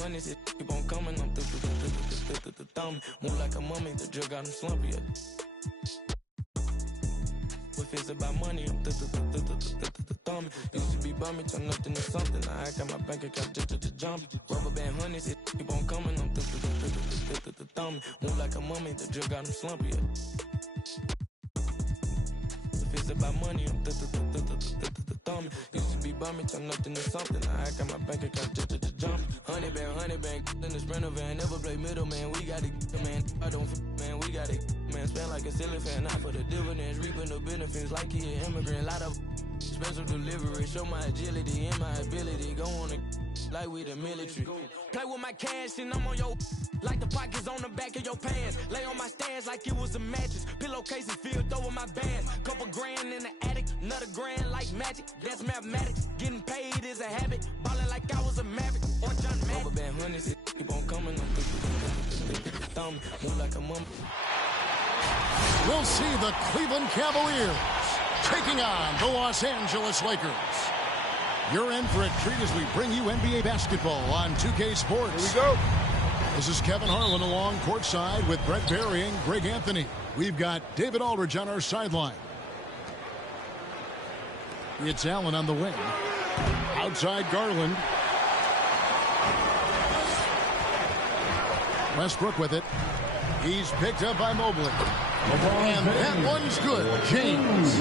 hundreds, it keep on coming. I'm thumbing. Move like a mummy, the drug got him slumpy. If it's about money, I'm thumbing. Used to be bumming, turn nothing to something. Now I got my bank account just jumping. Rubber band hundreds, it keep on coming. I'm thumbing. Move like a mummy, the drug got him slumpy. If it's about money, I'm thumbing. Used to be bumming, turn nothing to something. Now I got my bank account just jumping. 100 band, in the Sprinter van. Never play middle, man. We got it, man. I don't, man. We got it, man. Spend like a ceiling fan. Not for the dividends, reaping the benefits like he an immigrant. Lot of special delivery. Show my agility and my ability. Go on and like we the military. Play with my cash and I'm on your like the pockets on the back of your pants. Lay on my stands like it was a mattress. Pillowcases filled over my bands. Couple grand in the attic, another grand like magic. That's mathematics. Getting paid is a habit. Ballin' like I was a maverick or John Madden. Rubber band hundreds, it keep on coming. Thumb, move like a mum. We'll see the Cleveland Cavaliers taking on the Los Angeles Lakers. You're in for a treat as we bring you NBA basketball on 2K Sports. Here we go. This is Kevin Harlan along courtside with Brett Berry and Greg Anthony. We've got David Aldridge on our sideline. It's Allen on the wing. Outside Garland. Westbrook with it. He's picked up by Mobley. And that one's good. James.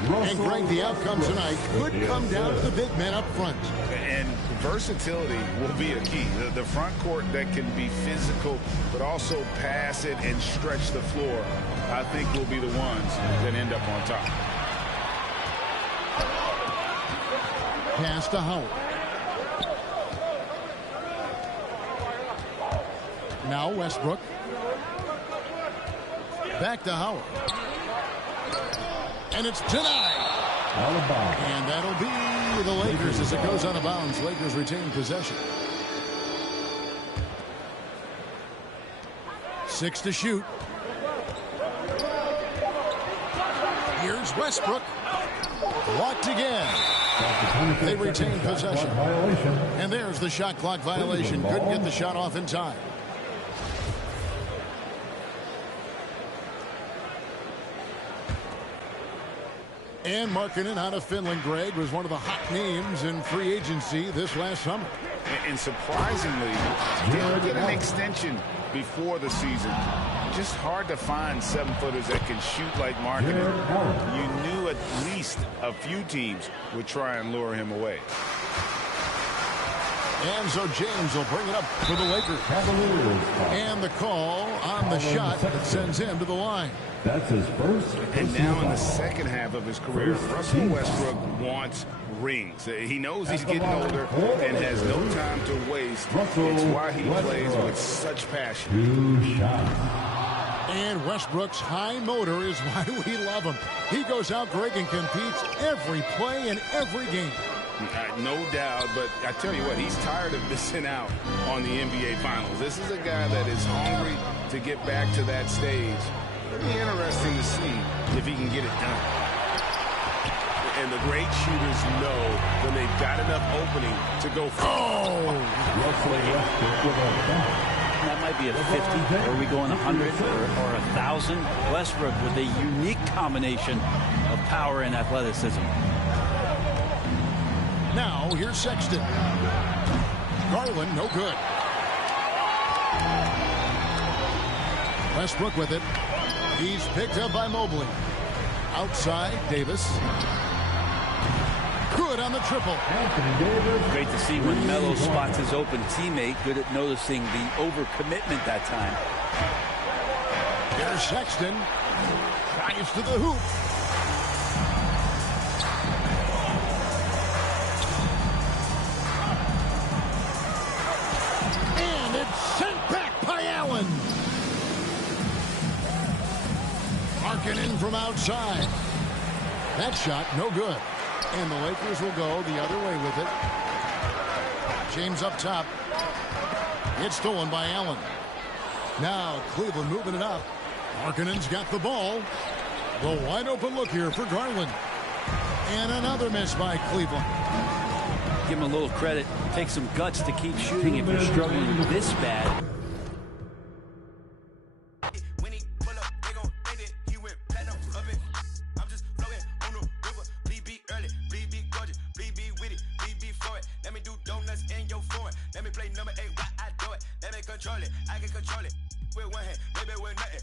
And Greg, the outcome tonight could come down to the big men up front. And versatility will be a key. The front court that can be physical, but also pass it and stretch the floor, I think will be the ones that end up on top. Pass to Howard. Now Westbrook. Back to Howard. And it's denied. And that'll be the Lakers as it goes out of bounds. Lakers retain possession. 6 to shoot. Here's Westbrook. Blocked again. They retain possession. And there's the shot clock violation. Couldn't get the shot off in time. And Markkanen out of Finland, Greg, was one of the hot names in free agency this last summer. And surprisingly, didn't get an extension before the season. Just hard to find 7-footers that can shoot like Markkanen. You knew at least a few teams would try and lure him away. And so James will bring it up for the Lakers. And the call on the shot that sends him to the line. That's his first. And now in the second half of his career, Russell Westbrook wants rings. He knows he's getting older and has no time to waste. It's why he plays with such passion. And Westbrook's high motor is why we love him. He goes out, Greg, and competes every play in every game. No doubt, but I tell you what, he's tired of missing out on the NBA Finals. This is a guy that is hungry to get back to that stage. It'll be interesting to see if he can get it done. And the great shooters know when they've got enough opening to go for That might be a 50. Are we going 100 or 1,000? Westbrook with a unique combination of power and athleticism. Now, here's Sexton. Garland, no good. Westbrook with it. He's picked up by Mobley. Outside, Davis. Good on the triple. Great to see when Melo spots his open teammate. Good at noticing the overcommitment that time. Here's Sexton. Drives to the hoop. And it's sent back by Allen. Markkanen from outside. That shot, no good. And the Lakers will go the other way with it. James up top. It's stolen by Allen. Now Cleveland moving it up. Markkanen's got the ball. The wide open look here for Garland. And another miss by Cleveland. give him a little credit. Take some guts to keep shooting if you're struggling this bad. I can control it with one hand, maybe with nothing.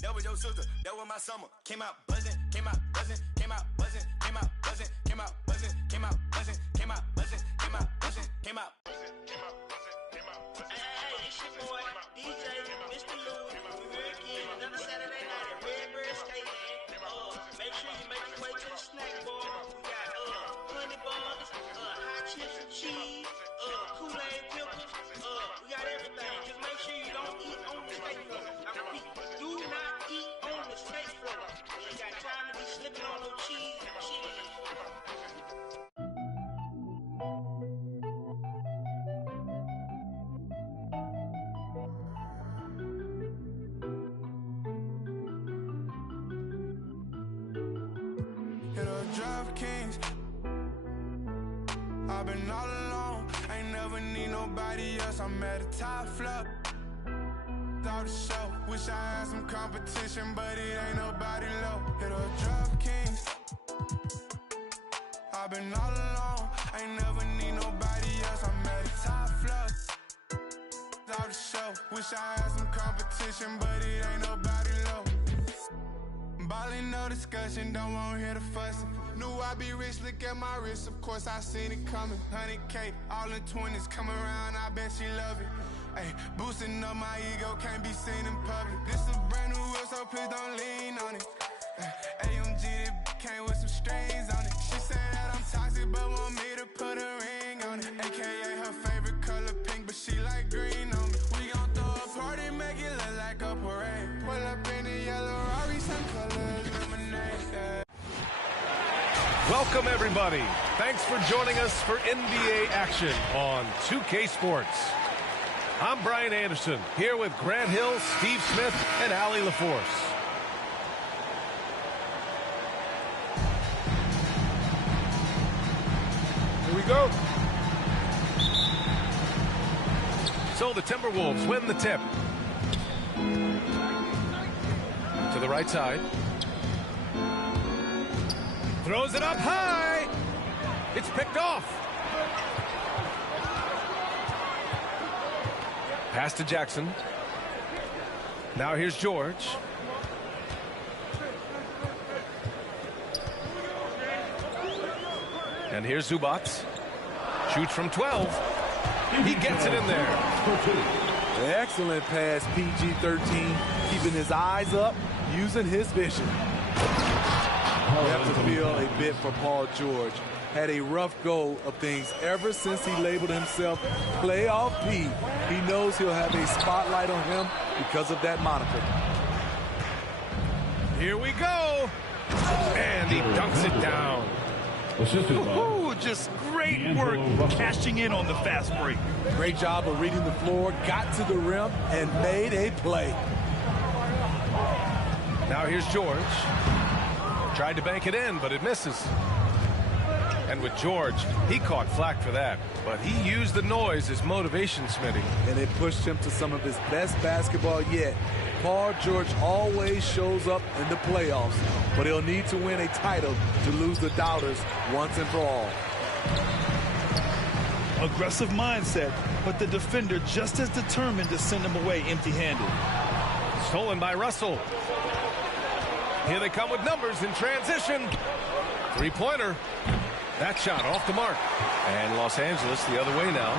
That was your sister, that was my summer. Came out buzzing, came out buzzing, came out buzzing, came out buzzing, came out buzzing, came out buzzing, came out buzzing, came out buzzing, came out buzzing, came out buzzing, came out buzzing. Hey, it's your boy, DJ, Mr. Lou. We're here again, another Saturday night at Redbird Skateland. Make sure you make your way to the snack bar. We got honey buns, hot chips and cheese, Kool-Aid pickles. We got everything. Just make sure you don't eat on the skate floor. I repeat, do not eat on the skate floor. You ain't got time to be slipping on no cheese and cheese. Kings. I've been all alone, ain't never need nobody else. I'm at the top floor, out the show. Wish I had some competition, but it ain't nobody low. Hit a drop Kings. I've been all alone, ain't never need nobody else. I'm at the top floor, out the show. Wish I had some competition, but it ain't nobody low. Ballin', no discussion, don't wanna hear the fussing. Knew I'd be rich, look at my wrist, of course I seen it coming. 100K, all in 20s, come around, I bet she love it. Ay, boosting up my ego, can't be seen in public. This a brand new whip, so please don't lean on it. AMG, that came with some strings on it. She said that I'm toxic, but want me to put a ring on it. AKA her favorite color pink, but she like green on me. We gon' throw a party, make it look like a parade. Pull up in the yellow Rari, some colors, lemonade, yeah. Welcome, everybody. Thanks for joining us for NBA action on 2K Sports. I'm Brian Anderson, here with Grant Hill, Steve Smith, and Allie LaForce. Here we go. So the Timberwolves win the tip. To the right side. Throws it up high. It's picked off. Pass to Jackson. Now here's George. And here's Zubac. Shoots from 12. He gets it in there. Excellent pass, PG-13. Keeping his eyes up, using his vision. You have to feel a bit for Paul George. Had a rough go of things ever since he labeled himself Playoff P. He knows he'll have a spotlight on him because of that moniker. Here we go. And he dunks it down. Ooh, just great work cashing in on the fast break. Great job of reading the floor, got to the rim, and made a play. Now here's George. Tried to bank it in, but it misses. And with George, he caught flack for that. But he used the noise as motivation, Smitty. And it pushed him to some of his best basketball yet. Paul George always shows up in the playoffs, but he'll need to win a title to lose the doubters once and for all. Aggressive mindset, but the defender just as determined to send him away empty-handed. Stolen by Russell. Here they come with numbers in transition. Three-pointer. That shot off the mark. And Los Angeles the other way now.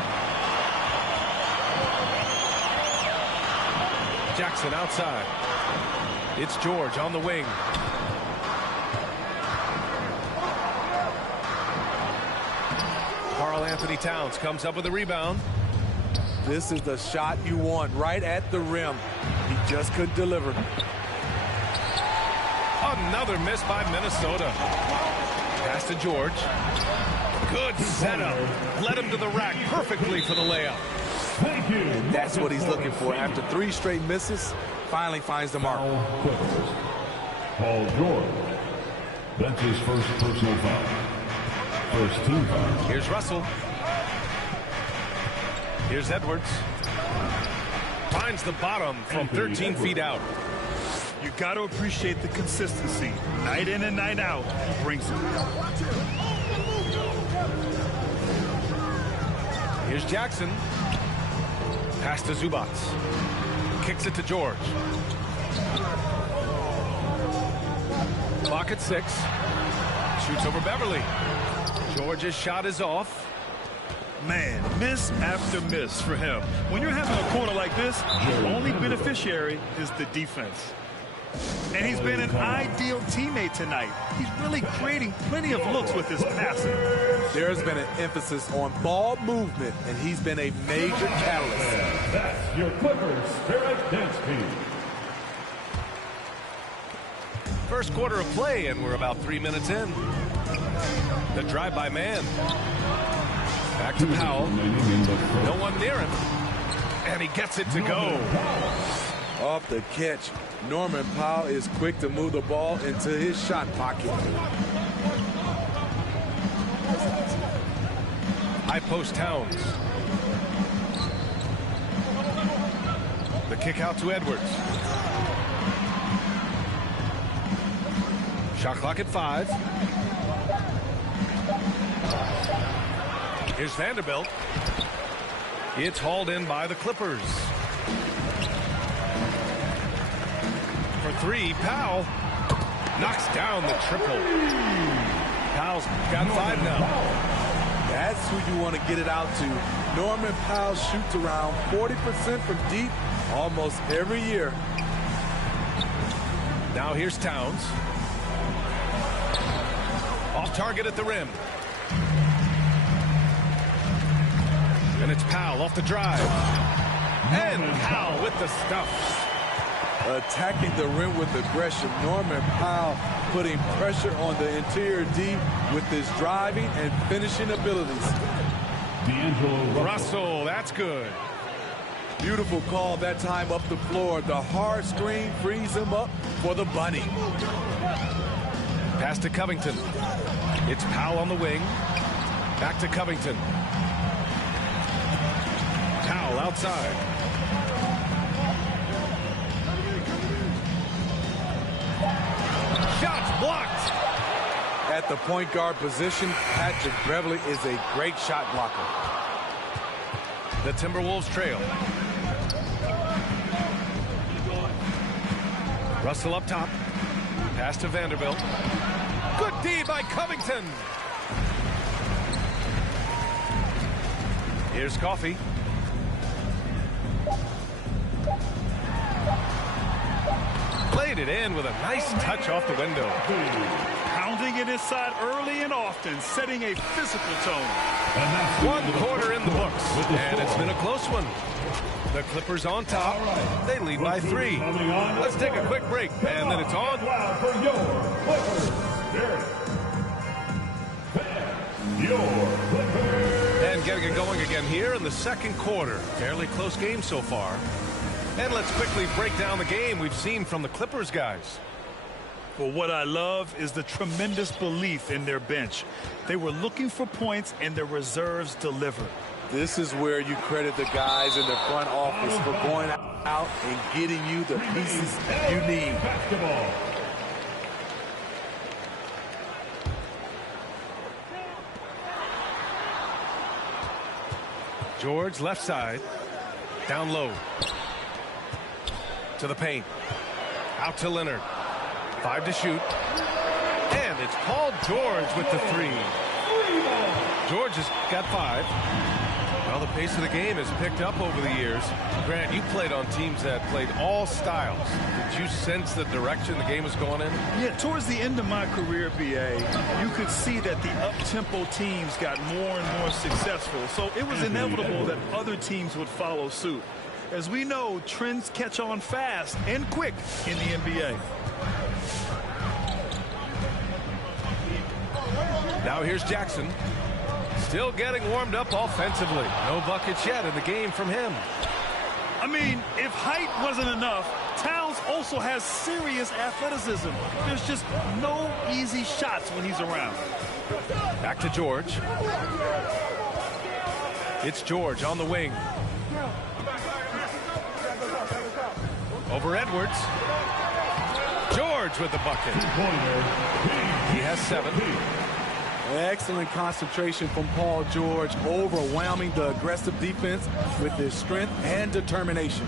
Jackson outside. It's George on the wing. Karl Anthony Towns comes up with a rebound. This is the shot you want, right at the rim. He just couldn't deliver. Another miss by Minnesota. Pass to George. Good setup. Led him to the rack perfectly for the layup. And that's what he's looking for. After 3 straight misses, finally finds the mark. Paul George. That's his first personal foul. First team foul. Here's Russell. Here's Edwards. Finds the bottom from 13 feet out. You got to appreciate the consistency. Night in and night out, he brings it. Here's Jackson. Pass to Zubac. Kicks it to George. Clock at 6. Shoots over Beverly. George's shot is off. Man, miss after miss for him. When you're having a quarter like this, the only beneficiary is the defense. And he's been an ideal teammate tonight. He's really creating plenty of looks with his passing. There's been an emphasis on ball movement, and he's been a major catalyst. That's your Clippers Spirit Dance Team. First quarter of play, and we're about 3 minutes in. The drive-by man. Back to Powell. No one near him. And he gets it to go. Off the catch, Norman Powell is quick to move the ball into his shot pocket. High post Towns. The kick out to Edwards. Shot clock at 5. Here's Vanderbilt. It's hauled in by the Clippers. For 3, Powell knocks down the triple. Powell's got 5 now. That's who you want to get it out to. Norman Powell shoots around 40% from deep almost every year. Now here's Towns. Off target at the rim. And it's Powell off the drive. And Powell with the stuff. Attacking the rim with aggression. Norman Powell putting pressure on the interior D with his driving and finishing abilities. Russell, that's good. Beautiful call that time up the floor. The hard screen frees him up for the bunny. Pass to Covington. It's Powell on the wing. Back to Covington. Powell outside. Shots blocked. At the point guard position, Patrick Beverly is a great shot blocker. The Timberwolves trail. Russell up top. Pass to Vanderbilt. Good D by Covington. Here's Coffey. Played it in with a nice touch off the window. Pounding it inside early and often, setting a physical tone. 1 quarter in the books, and it's been a close one. The Clippers on top. They lead by 3. Let's take a quick break, and then it's on. And getting it going again here in the second quarter. Fairly close game so far. And let's quickly break down the game we've seen from the Clippers guys. But what I love is the tremendous belief in their bench. They were looking for points, and their reserves delivered. This is where you credit the guys in the front office for going out and getting you the pieces you need. George left side. Down low. To the paint. Out to Leonard. 5 to shoot. And it's Paul George with the 3. George has got 5. Well, the pace of the game has picked up over the years. Grant, you played on teams that played all styles. Did you sense the direction the game was going in? Yeah, towards the end of my career, BA, you could see that the up-tempo teams got more and more successful. So it was inevitable that other teams would follow suit. As we know, trends catch on fast and quick in the NBA. Now here's Jackson. Still getting warmed up offensively. No buckets yet in the game from him. I mean, if height wasn't enough, Towns also has serious athleticism. There's just no easy shots when he's around. Back to George. It's George on the wing. Over Edwards. George with the bucket. He has 7. Excellent concentration from Paul George, overwhelming the aggressive defense with his strength and determination.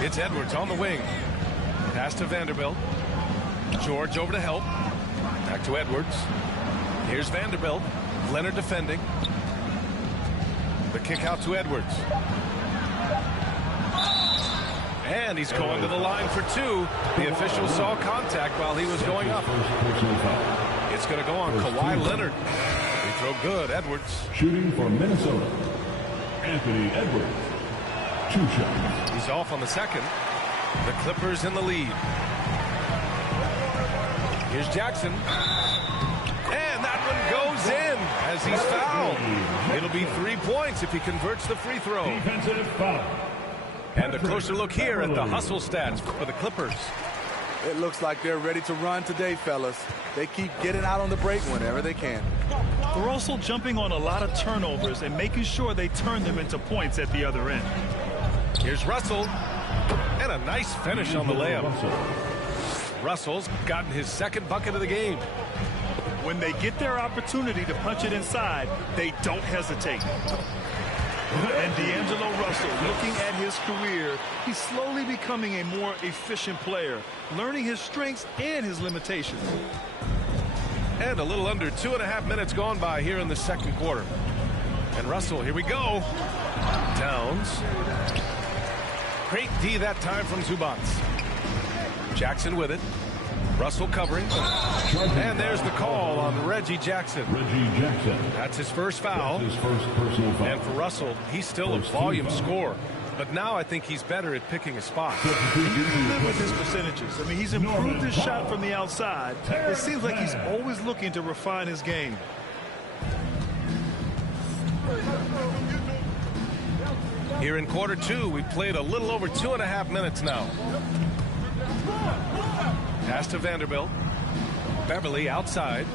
It's Edwards on the wing. Pass to Vanderbilt. George over to help. Back to Edwards. Here's Vanderbilt. Leonard defending. The kick out to Edwards. And he's going to the line for 2. The official saw contact while he was going up. It's going to go on Kawhi Leonard. They throw good. Edwards. Shooting for Minnesota, Anthony Edwards. 2 shots. He's off on the second. The Clippers in the lead. Here's Jackson. And that one goes in as he's fouled. It'll be 3 points if he converts the free throw. Defensive foul. And a closer look here at the hustle stats for the Clippers. It looks like they're ready to run today, fellas. They keep getting out on the break whenever they can. They're also jumping on a lot of turnovers and making sure they turn them into points at the other end. Here's Russell. And a nice finish on the layup. Russell's gotten his 2nd bucket of the game. When they get their opportunity to punch it inside, they don't hesitate. And D'Angelo Russell, looking at his career, he's slowly becoming a more efficient player, learning his strengths and his limitations. And a little under 2.5 minutes gone by here in the 2nd quarter. And Russell, here we go. Downs. Great D that time from Zubac. Jackson with it. Russell covering. And there's the call on Reggie Jackson. That's his first foul. His first personal foul. And for Russell, he's still a volume scorer. But now I think he's better at picking his spot. You can live with his percentages. I mean, he's improved his shot from the outside. It seems like he's always looking to refine his game. Here in quarter 2, we've played a little over 2.5 minutes now. Pass to Vanderbilt. Beverly outside.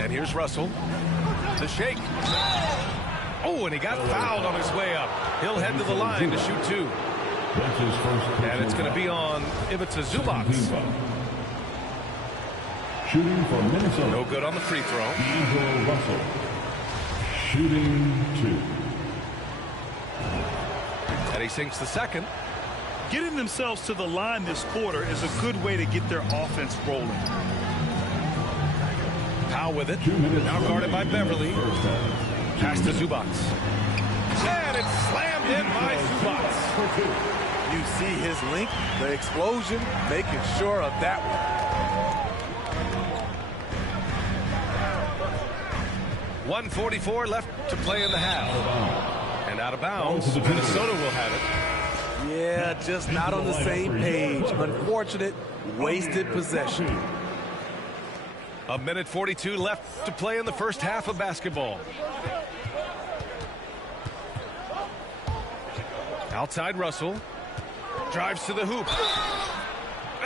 And here's Russell. The shake. Oh, and he got fouled on his way up. He'll head to the line to shoot 2. That's his first. And it's going to be on Ivica Zubac. Shooting for Minnesota. No good on the free throw. D'Angelo Russell. Shooting 2. And he sinks the 2nd. Getting themselves to the line this quarter is a good way to get their offense rolling. Powell with it. Now guarded by Beverly. Pass to Zubac. And it's slammed in by Zubac. You see his link, the explosion, making sure of that one. 1:44 left to play in the half. And out of bounds, Minnesota will have it. Yeah, just not on the same page. Unfortunate, wasted possession. 1:42 left to play in the first half of basketball. Outside Russell. Drives to the hoop.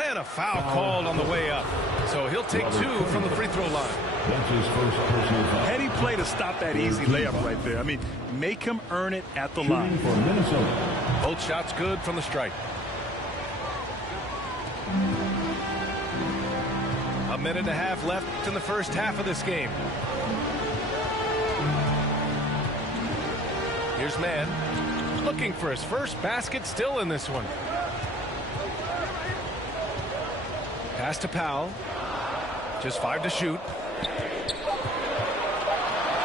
And a foul called on the way up. So he'll take 2 from the free throw line. That's his first personal foul. Heady play to stop that easy layup right there. I mean, make him earn it at the line. For Minnesota. Both shots good from the stripe. 1.5 minutes left in the first half of this game. Here's Mann. Looking for his first basket still in this one. Pass to Powell. Just 5 to shoot.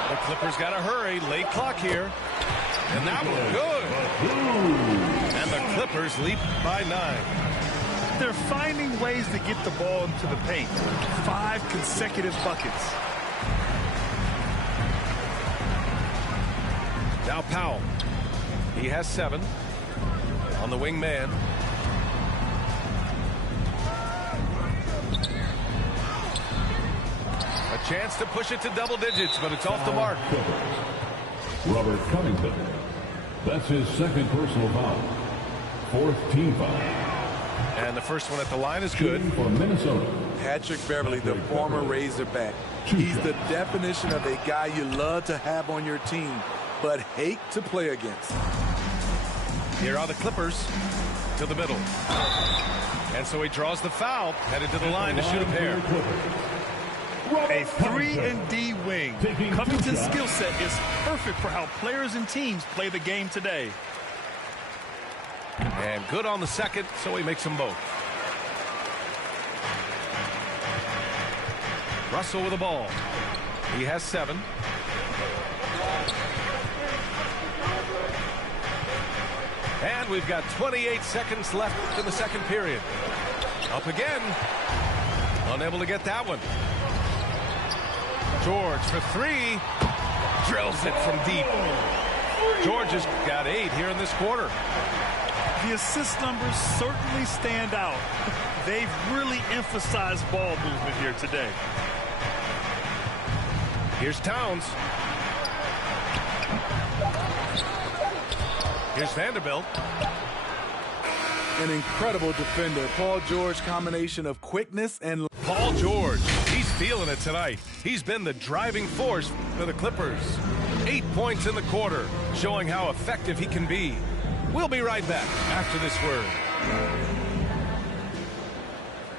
The Clippers got to hurry. Late clock here. And that was good. And the Clippers leap by 9. They're finding ways to get the ball into the paint. 5 consecutive buckets. Now Powell. He has 7 on the wing man. A chance to push it to double digits, but it's off the mark. Robert Covington. That's his 2nd personal foul. 4th team foul. And the first one at the line is good. Shooting for Minnesota. Patrick Beverley, the former Razorback. He's the definition of a guy you love to have on your team, but hate to play against. Here are the Clippers to the middle. And so he draws the foul, headed to the line to shoot a pair. A 3-and-D wing. Covington's skill set is perfect for how players and teams play the game today. And good on the second, so he makes them both. Russell with the ball. He has 7. And we've got 28 seconds left in the second period. Up again. Unable to get that one. George for 3. Drills it from deep. George has got 8 here in this quarter. The assist numbers certainly stand out. They've really emphasized ball movement here today. Here's Towns. Here's Vanderbilt. An incredible defender. Paul George, combination of quickness and... Paul George, he's feeling it tonight. He's been the driving force for the Clippers. 8 points in the quarter, showing how effective he can be. We'll be right back after this word.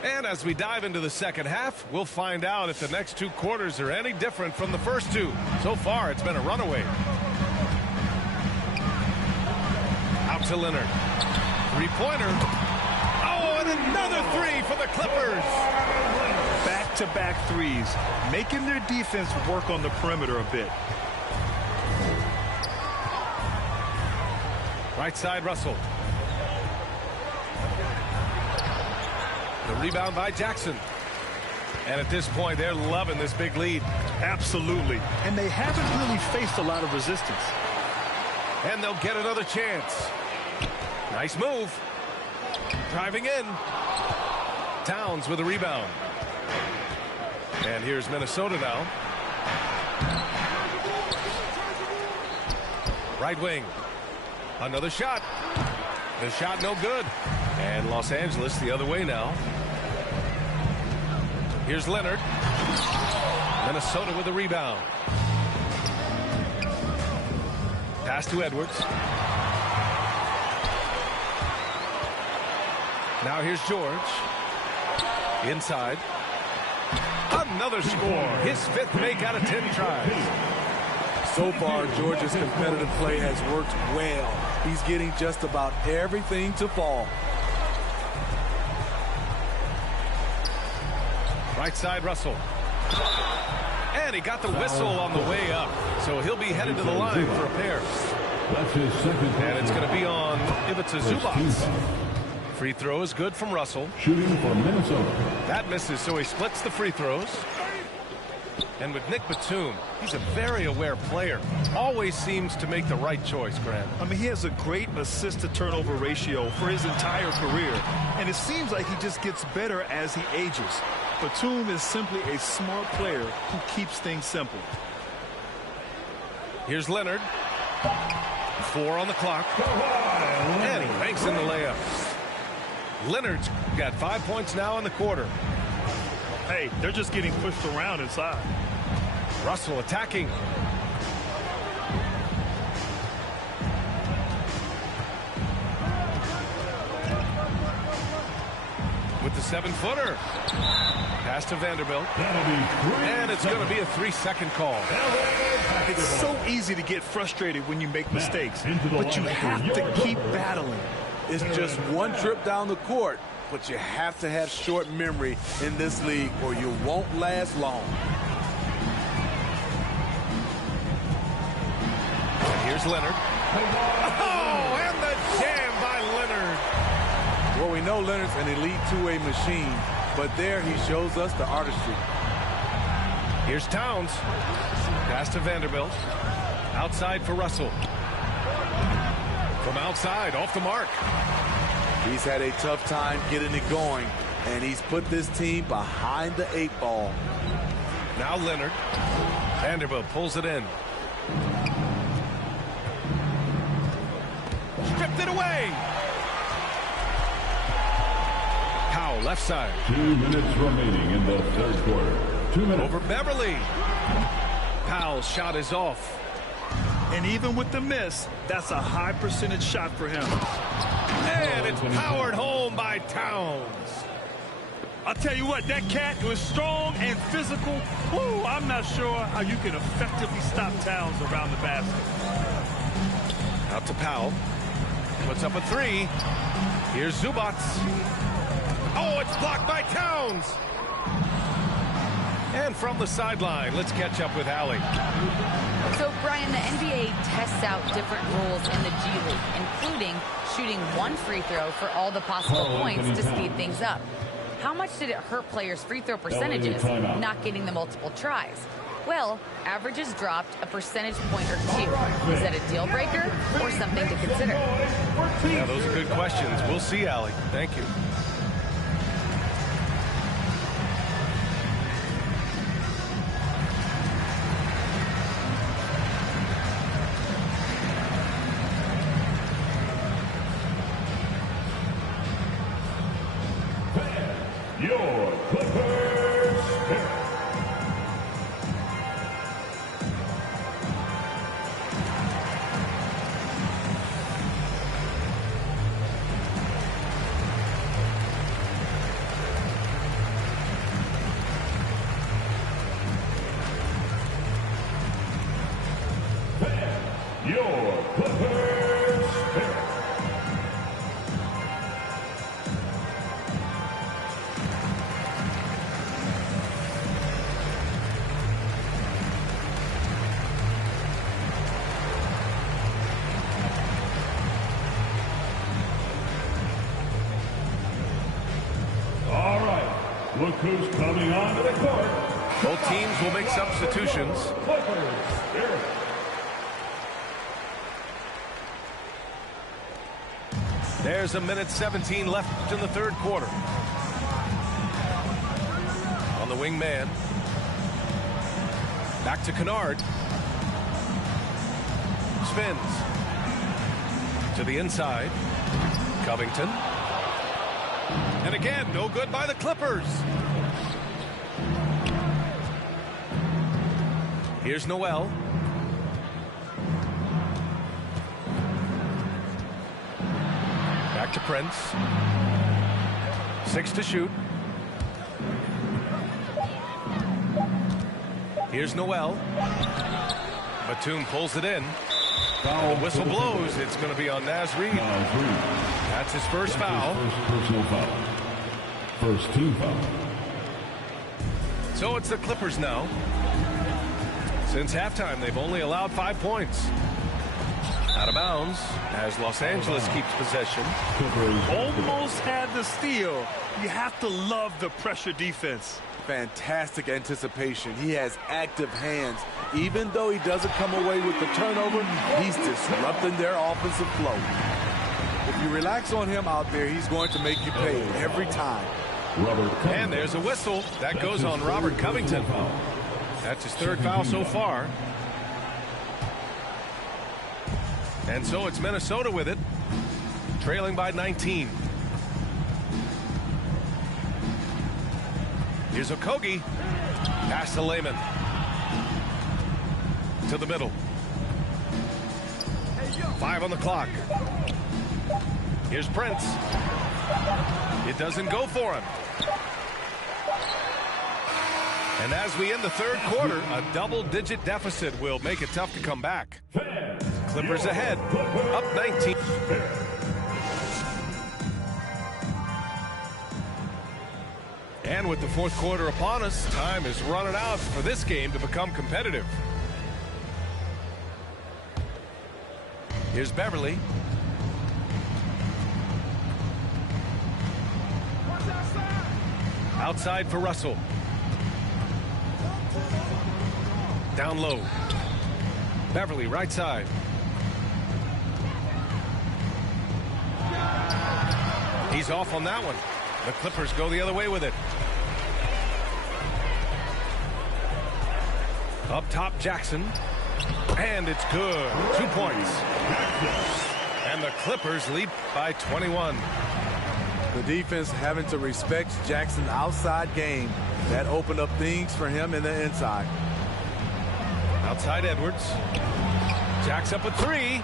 And as we dive into the second half, we'll find out if the next 2 quarters are any different from the first 2. So far, it's been a runaway. Out to Leonard. 3-pointer. Oh, and another 3 for the Clippers. Back-to-back threes, making their defense work on the perimeter a bit. Right side, Russell. The rebound by Jackson. And at this point, they're loving this big lead. Absolutely. And they haven't really faced a lot of resistance. And they'll get another chance. Nice move. Driving in. Towns with a rebound. And here's Minnesota now. Right wing. Another shot. The shot no good. And Los Angeles the other way now. Here's Leonard. Minnesota with a rebound. Pass to Edwards. Now here's George. Inside. Another score. His 5th make out of 10 tries. So far, George's competitive play has worked well. He's getting just about everything to fall. Right side, Russell. And he got the whistle on the way up. So he'll be headed to the line for a pair. That's his second. And it's going to be on Ivica Zubac. Free throw is good from Russell. Shooting for Minnesota. That misses, so he splits the free throws. And with Nick Batum, he's a very aware player. Always seems to make the right choice, Grant. I mean, he has a great assist-to-turnover ratio for his entire career. And it seems like he just gets better as he ages. Batum is simply a smart player who keeps things simple. Here's Leonard. 4 on the clock. And he banks in the layup. Leonard's got 5 points now in the quarter. Hey, they're just getting pushed around inside. Russell attacking. With the 7-footer. Pass to Vanderbilt. And it's going to be a 3-second call. It's so easy to get frustrated when you make mistakes, but you have to keep battling. It's just one trip down the court, but you have to have short memory in this league or you won't last long. And here's Leonard. Oh, and the jam by Leonard. Well, we know Leonard's an elite two-way machine, but there he shows us the artistry. Here's Towns. Pass to Vanderbilt. Outside for Russell. From outside, off the mark. He's had a tough time getting it going, and he's put this team behind the 8 ball. Now Leonard. Vanderbilt pulls it in. Stripped it away. left side. 2 minutes remaining in the third quarter. 2 minutes. Over Beverly. Powell's shot is off. And even with the miss, that's a high percentage shot for him. And it's powered home by Towns. I'll tell you what, that cat was strong and physical. Ooh, I'm not sure how you can effectively stop Towns around the basket. Out to Powell. Puts up a three. Here's Zubac. Oh, it's blocked by Towns. And from the sideline, let's catch up with Allie. So, Brian, the NBA tests out different rules in the G League, including shooting one free throw for all the possible points to speed things up. How much did it hurt players' free throw percentages not getting the multiple tries? Well, averages dropped a percentage point or two. Is that a deal breaker or something to consider? Yeah, those are good questions. We'll see, Allie. Thank you. Your Clippers pick. Your Clippers pick. All right, look who's coming onto the court. Both teams will make substitutions. Clippers. There's a minute 17 left in the third quarter. On the wing man. Back to Kennard. Spins. To the inside. Covington. And again, no good by the Clippers. Here's Noel. Back to Prince. 6 to shoot. Here's Noel. Batum pulls it in. The whistle blows. It's going to be on Naz Reid. That's his first foul. First personal foul. First team foul. So it's the Clippers now. Since halftime, they've only allowed 5 points. Out of bounds as Los Angeles keeps possession. Almost had the steal. You have to love the pressure defense. Fantastic anticipation. He has active hands. Even though he doesn't come away with the turnover, he's disrupting their offensive flow. If you relax on him out there, he's going to make you pay every time. And there's a whistle. That goes on Robert Covington. That's his third foul so far. And so it's Minnesota with it, trailing by 19. Here's Okogie. Pass to Layman. To the middle. 5 on the clock. Here's Prince. It doesn't go for him. And as we end the third quarter, a double-digit deficit will make it tough to come back. Clippers ahead, up 19. And with the fourth quarter upon us, time is running out for this game to become competitive. Here's Beverly. Outside for Russell. Down low. Beverly, right side. He's off on that one. The Clippers go the other way with it. Up top, Jackson. And it's good. 2 points. And the Clippers lead by 21. The defense having to respect Jackson's outside game. That opened up things for him in the inside. Outside Edwards. Jacks up a three.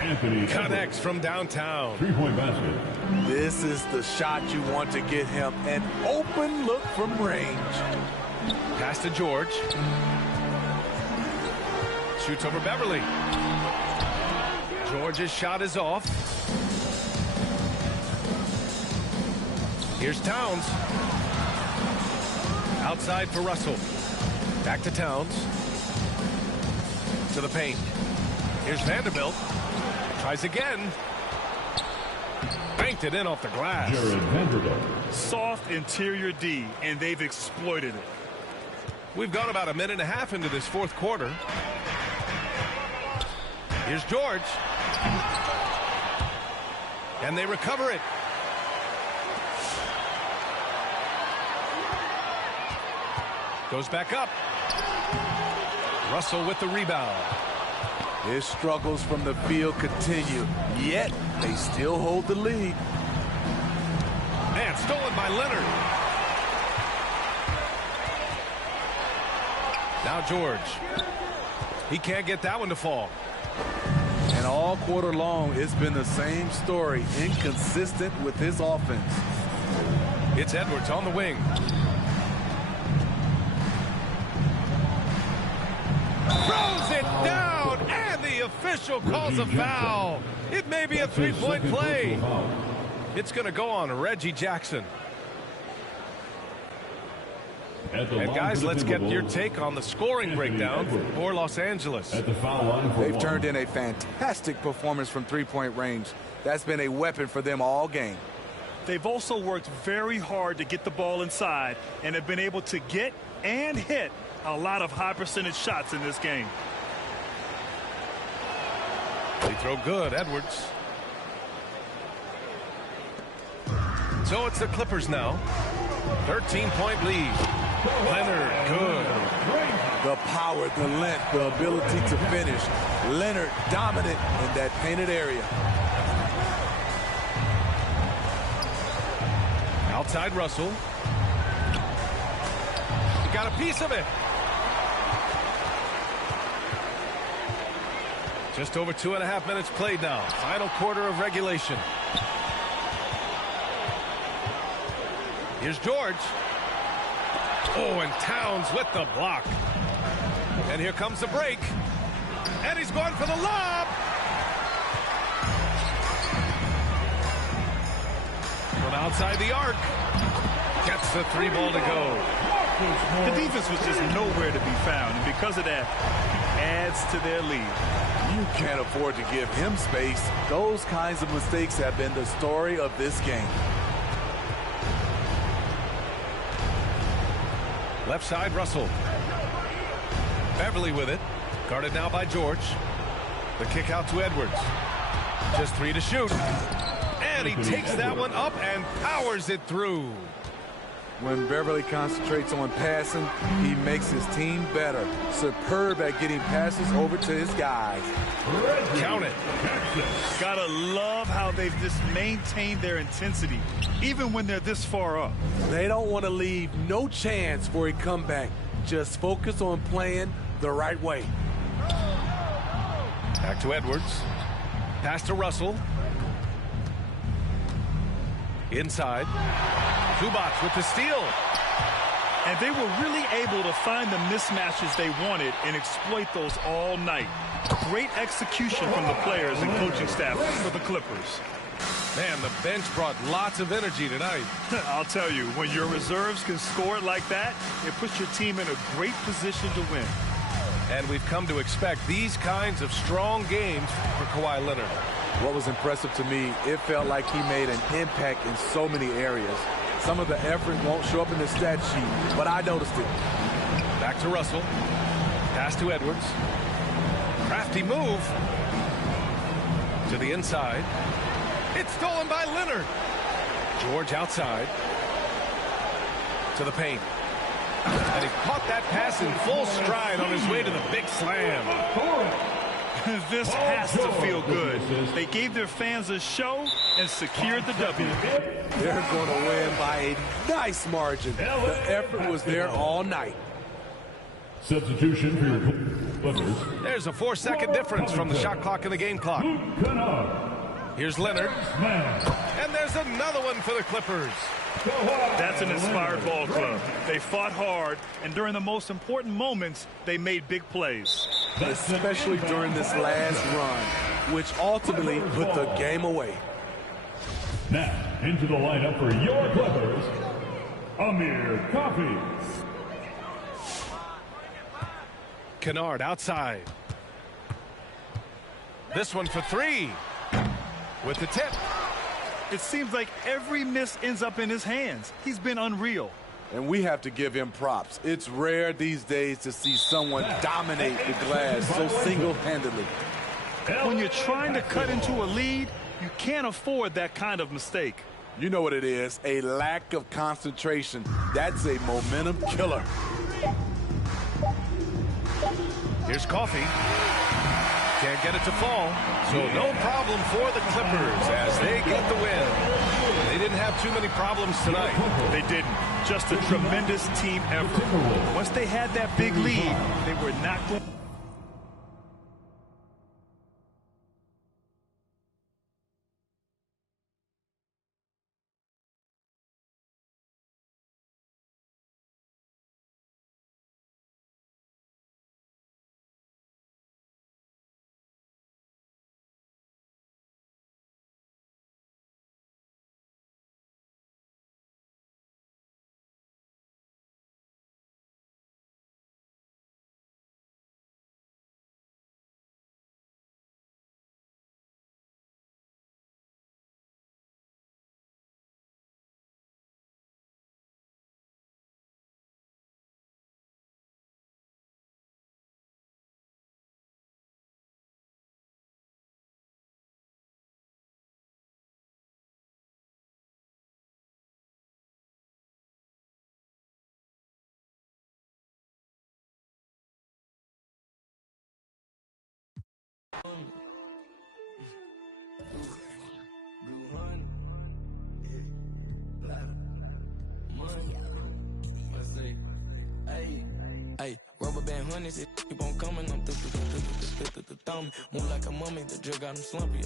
Anthony Connects from downtown. 3-point basket. This is the shot you want to get him. An open look from range. Pass to George. Shoots over Beverly. George's shot is off. Here's Towns. Outside for Russell. Back to Towns. To the paint. Here's Vanderbilt. Tries again. Banked it in off the glass. Jared Vanderbilt. Soft interior D, and they've exploited it. We've gone about a minute and a half into this fourth quarter. Here's George. And they recover it. Goes back up. Russell with the rebound. His struggles from the field continue, yet they still hold the lead. Man, stolen by Leonard. Now George. He can't get that one to fall. And all quarter long, it's been the same story, inconsistent with his offense. It's Edwards on the wing. Throws it down, and the official calls a foul. It may be a three-point play. It's going to go on Reggie Jackson. And guys, let's get your take on the scoring breakdown for Los Angeles. At the foul line for They've turned in a fantastic performance from three-point range. That's been a weapon for them all game. They've also worked very hard to get the ball inside and have been able to get and hit a lot of high percentage shots in this game. They throw good, Edwards. So it's the Clippers now. 13-point lead. Leonard, good. The power, the length, the ability to finish. Leonard dominant in that painted area. Outside Russell. He got a piece of it. Just over 2.5 minutes played now. Final quarter of regulation. Here's George. Oh, and Towns with the block. And here comes the break. And he's going for the lob. From outside the arc. Gets the three ball to go. The defense was just nowhere to be found, and because of that, adds to their lead. You can't afford to give him space. Those kinds of mistakes have been the story of this game. Left side, Russell. Beverly with it. Guarded now by George. The kick out to Edwards. Just 3 to shoot. And he takes that one up and powers it through. When Beverly concentrates on passing, he makes his team better. Superb at getting passes over to his guys. Count it. Gotta love how they've just maintained their intensity, even when they're this far up. They don't want to leave no chance for a comeback. Just focus on playing the right way. Back to Edwards. Pass to Russell. Inside. Zubac with the steal. And they were really able to find the mismatches they wanted and exploit those all night. Great execution from the players and coaching staff for the Clippers. Man, the bench brought lots of energy tonight. I'll tell you, when your reserves can score it like that, it puts your team in a great position to win. And we've come to expect these kinds of strong games for Kawhi Leonard. What was impressive to me, it felt like he made an impact in so many areas. Some of the effort won't show up in the stat sheet, but I noticed it. Back to Russell. Pass to Edwards. Crafty move. To the inside. It's stolen by Leonard. George outside. To the paint. And he caught that pass in full stride on his way to the big slam. This has to feel good. They gave their fans a show, and secured the W. They're going to win by a nice margin. The effort was there all night. Substitution for your Clippers. There's a 4-second difference from the shot clock and the game clock. Here's Leonard. And there's another one for the Clippers. That's an inspired ball club. They fought hard, and during the most important moments, they made big plays. Especially during this last run, which ultimately put the game away. Now, into the lineup for your Clippers, Amir Coffey. Kennard outside. This one for three. With the tip. It seems like every miss ends up in his hands. He's been unreal. And we have to give him props. It's rare these days to see someone dominate the glass so single-handedly. When you're trying to cut into a lead, you can't afford that kind of mistake. You know what it is, a lack of concentration. That's a momentum killer. Here's Coffey. Can't get it to fall. So no problem for the Clippers as they get the win. They didn't have too many problems tonight. They didn't. Just a tremendous team effort. Once they had that big lead, they were not going. Hey, rubber band honeys, it keep on coming. I'm thumbing. Move like a mummy, the drug got him slumpy.